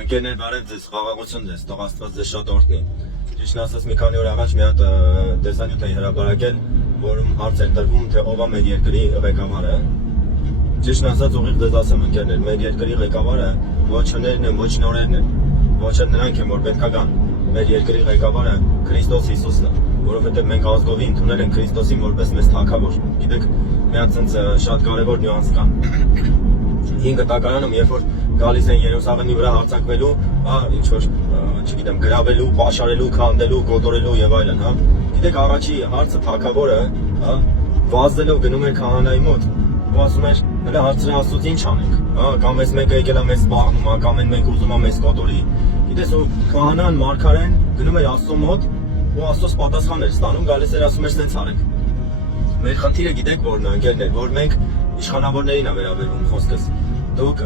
Ընկերներ, բարև ձեզ, խաղաղություն ձեզ, թող Աստված ձեզ շատ օրհնի։ Ճիշտն ասած, մի քանի օր առաջ մի հատ տեսանյութ էի հրապարակել, որում հարց էր տրվում, թե ով է մեր երկրի ղեկավարը։ Ճիշտն ասած, ուղիղ ձեզ ասեմ, ընկերներ, մեր երկրի ղեկավարը ոչ հներն են, ոչ նորերն են, ոչ նրանք են, որ պետք է գան։ Մեր երկրի ղեկավարը Քրիստոս Հիսուսն է, որովհետև մենք ազգովի ընդունել ենք Քրիստոսին որպես մեծ թագավոր։ Գիտեք, մի հատ ցենց շատ կարևոր նյուանս կա։ Հին գտակարանում, երբ որ գալիս են Երուսաղեմի վրա հարձակվելու, ինչ որ, չգիտեմ, գրավելու, պաշարելու, քանդելու, կոտորելու եւ այլն, հա։ Գիտեք, առաջի հարցը թագավորը, հա, վազելով գնում էր քահանայի մոտ, ու ասում էր, հələ հարցրել Աստծուց ինչ անենք, հա, կամ էս մեկը եկել է մեզ սպառնում, հա, կամ այն մեկը ուզում է մեզ կոտորի։ Գիտես, ու քահանան, մարգարեն գնում էր Աստծո մոտ, ու Աստծոս պատասխան էր ստանում, գալիս էր ասում էր սենց արեք։ Մեր խնդիրը գիտեք որն է, ընկերներ, որ մենք իշխանավորներին է վերաբերվում խոսքս։ Դուք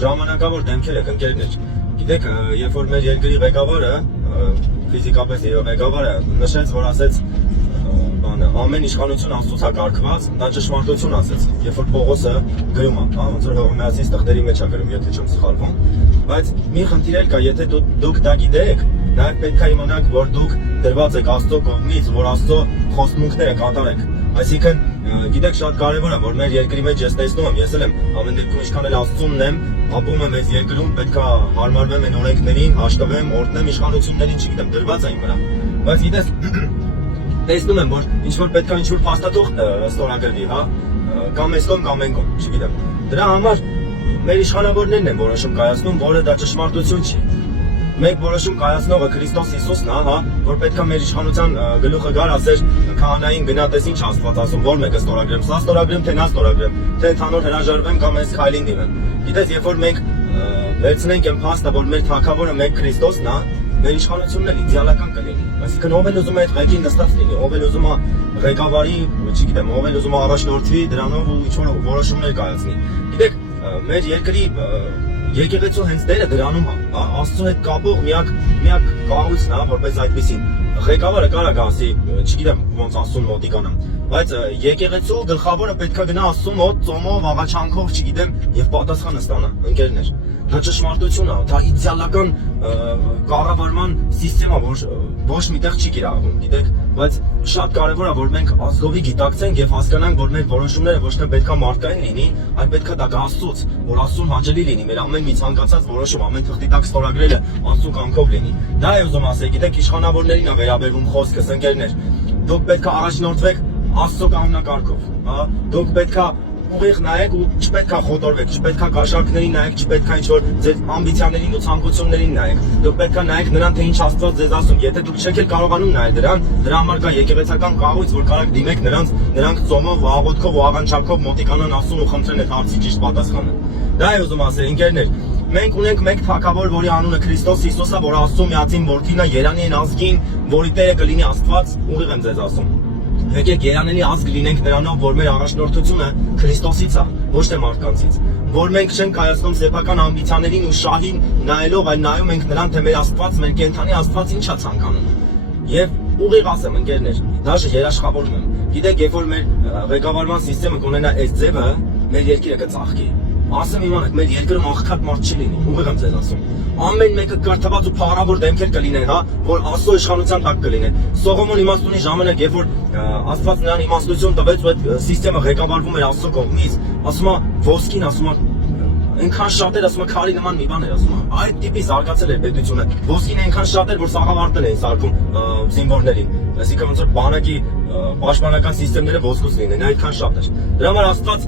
ժամանակավոր դեմքեր եք, ընկերներ։ Գիտեք, երբ որ մեր երկրի ղեկավարը, ֆիզիկապես ղեկավարը նշեց, որ ասեց, ամեն իշխանություն Աստծուց է կարգված, դա ճշմարտություն ասեց։ Երբ որ Պողոսը գրում է, ոնց որ Հռոմեացի տղերի մեջ է գրում, եթե չեմ սխալվում։ Բայց մի խնդիր էլ կա, եթե դուք դա գիտեք, նաև պետք է իմանաք, որ դուք դրված եք Աստծո կողմից, որ Աստծո խոստմունքները կատարեք։ Այսինքն, գիտեք, շատ կարևոր է, որ մեր երկրի մեջ ես տեսնում եմ, ես էլ եմ ամեն դեպքում ինչքան էլ Աստծունն եմ, ապրում եմ այս երկրում, պետք է հարմարվեմ այն օրենքներին, հաշտվեմ, օրհնեմ իշխանություններին, չգիտեմ, դրված այն վրա։ Բայց գիտես, տեսնում եմ, որ ինչ որ պետք է ինչ որ փաստաթուղթ ստորագրվի, հա, կամ այս կողմ, կամ այն կողմ, չգիտեմ։ Դրա համար մեր իշխանավորներն են որոշում կայացնում, որը դա ճշմարտություն չի։ Մեկ որոշում կայացնողը Քրիստոս Հիսուսն է, հա, որ պետք է մեր իշխանության գլուխը գար ասեր քահանային գնա տես ինչ Աստված ասում, որ մեկը ստորագրեմ, սա ստորագրեմ, թե նա ստորագրեմ, թե ընդհանուր հրաժարվեմ կամ այս քայլին դիմեմ։ Գիտես, երբ որ մենք վերցնենք այն փաստը, որ մեր թագավորը մեկ Քրիստոսն է, մեր իշխանությունն էլ իդեալական կլինի։ Այսինքն ով էլ ուզում է այդ ղեկին նստած լինի, ով էլ ուզում է ղեկավարի, չգիտեմ, ով էլ ուզում է առաջնորդվի դրանով ու ինչ-որ որոշումներ կայացնի։ Գիտեք, մեր երկրի եկեղեցու հենց դերը դրանում է, Աստծո հետ կապող միակ կառույցն է, որպես այդպեսին։ Ղեկավարը կարա գասի, չգիտեմ ոնց Աստծուն մոտիկանամ, բայց եկեղեցու գլխավորը պետք է գնա Աստծո մոտ ծոմով, աղաչանքով, չգիտեմ, եւ պատասխանը ստանա, ընկերներ։ Դա ճշմարտություն է, դա իդեալական կառավարման համակարգ է, որ ոչ միտեղ չի կիրառվում, գիտեք, բայց շատ կարևոր է, որ մենք ազգովի գիտակցենք եւ հասկանանք, որ մեր որոշումները ոչ թե պետքա մարդկային լինի, այլ պետքա դա գա Աստծուց, որ Աստծուն հաճելի լինի, մեր ամեն մի ցանկացած որոշում, ամեն թղթի տակ ստորագրելը Աստծո կամքով լինի։ Դա է ուզում ասել, գիտեք, իշխանավորներին է վերաբերվում խոսքս, ընկերներ։ Դուք պետք է առաջնորդվեք Աստծո կանոնակարգով, հա, դուք պետք է ուղիղ նայեք ու չպետք է խոտորվեք, չպետք է կաշառքներին նայեք, չպետք է ինչ-որ ձեր ամբիցիաներին ու ցանկություններին նայեք։ Դուք պետք է նայեք նրան, թե ինչ Աստված ձեզ ասում։ Եթե դուք չեք էլ կարողանում նայել դրան, դրա համար կա եկեղեցական կառույց, որ կարաք դիմեք նրանց ծոմով, աղոթքով ու աղանչանքով մոտիկանան Աստծուն ու խնդրեն այդ հարցի ճիշտ պատասխանը։ Դա է ուզում ասել, ընկերներ, մենք ունենք մեկ թագավոր, որի անունը Քրիստոս Հիսուս է, որ Աստծո միածին որդին է, երանի են ազգին, որի Տերը կլինի Աստված, ուղիղ եմ ձեզ ասում։ Եկեք երանելի ազգ լինենք նրանով, որ մեր առաջնորդությունը Քրիստոսից է, ոչ թե մարդկանցից, որ մենք չենք կայացնում սեփական ամբիցիաներին ու շահին նայելով, այլ նայում ենք նրան, թե մեր Աստված, մեր կենդանի Աստված ինչ է ցանկանում։ Եվ ուղիղ ասեմ, ընկերներ, դաշը երաշխավորում եմ։ Գիտեք, երբ որ մեր ղեկավարման համակարգը կունենա այս ձևը, մեր երկիրը կծաղկի։ Ասեմ իմանաք, մեր երկրում աղքատ մարդ չի լինի, ուղիղ եմ ձեզ ասում։ Ամեն մեկը կրթված ու փառավոր դեմքեր կլինեն, հա, որ Աստծո իշխանության տակ կլինեն։ Սողոմոն իմաստունի ժամանակ, երբ որ Աստված նրան իմաստություն տվեց ու այդ համակարգը ղեկավարվում էր Աստծո կողմից, ասում է ոսկին, ասում է այնքան շատ էր, ասում է քարի նման մի բան էր, ասում է այդ տիպի զարգացել էր պետությունը։ Ոսկին այնքան շատ էր, որ սաղավարտել էին սարքում զինվորներին։ Այսինքն ոնց որ բանակի պաշտպանական համակարգերը ոսկուց լինեն, այդքան շատ էր։ Դրա համար Աստված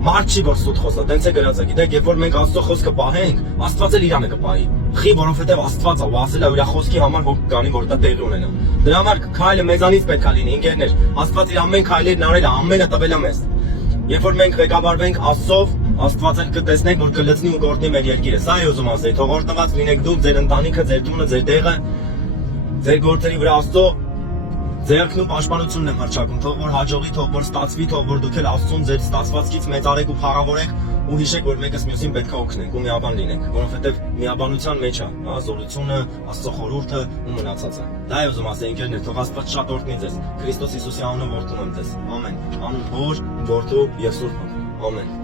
մարդ չի որ սուտ խոսա, տենց է գրած է, գիտեք, երբ որ մենք Աստծո խոսքը պահենք, Աստված էլ իրանը կպահի։ Խի, որովհետև Աստված է ու ասել է իր խոսքի համար որ կանի որ դա տեղի ունենա։ Դրա համար քայլը մեզանից պետք է լինի, ընկերներ։ Աստված իր ամեն քայլերն արել է, ամենը տվել է մեզ։ Երբ որ մենք ղեկավարվենք Աստծով, Աստված էլ կտեսնենք, որ կլցնի ու կօրհնի մեր երկիրը։ Սա է ուզում ասել, թող օրհնված լինեք դուք, ձեր ընտանիքը, ձեր տունը, ձեր տեղը, ձեր գործերի վրա Աստծո ձեռքն ու պաշտպանությունն եմ հռչակում, թող որ հաջողի, թող որ ստացվի, թող որ դուք էլ Աստծուն ձեր ստացվածքից մեծարեք ու փառավորեք ու հիշեք, որ մեկս մյուսին պետք է օգնենք ու միաբան լինենք, որովհետև միաբանության մեջ է, հա, զորությունը, Աստծո խորհուրդը ու մնացածը։ Դա է ուզում ասել, ընկերներ, թող Աստված շատ օրհնի ձեզ։ Քրիստոս Հիսուսի անունով օրհնում եմ ձեզ։ Ամեն։ Անուն Հոր, Որդու եւ Սուրբ Հոգու։ Ամեն։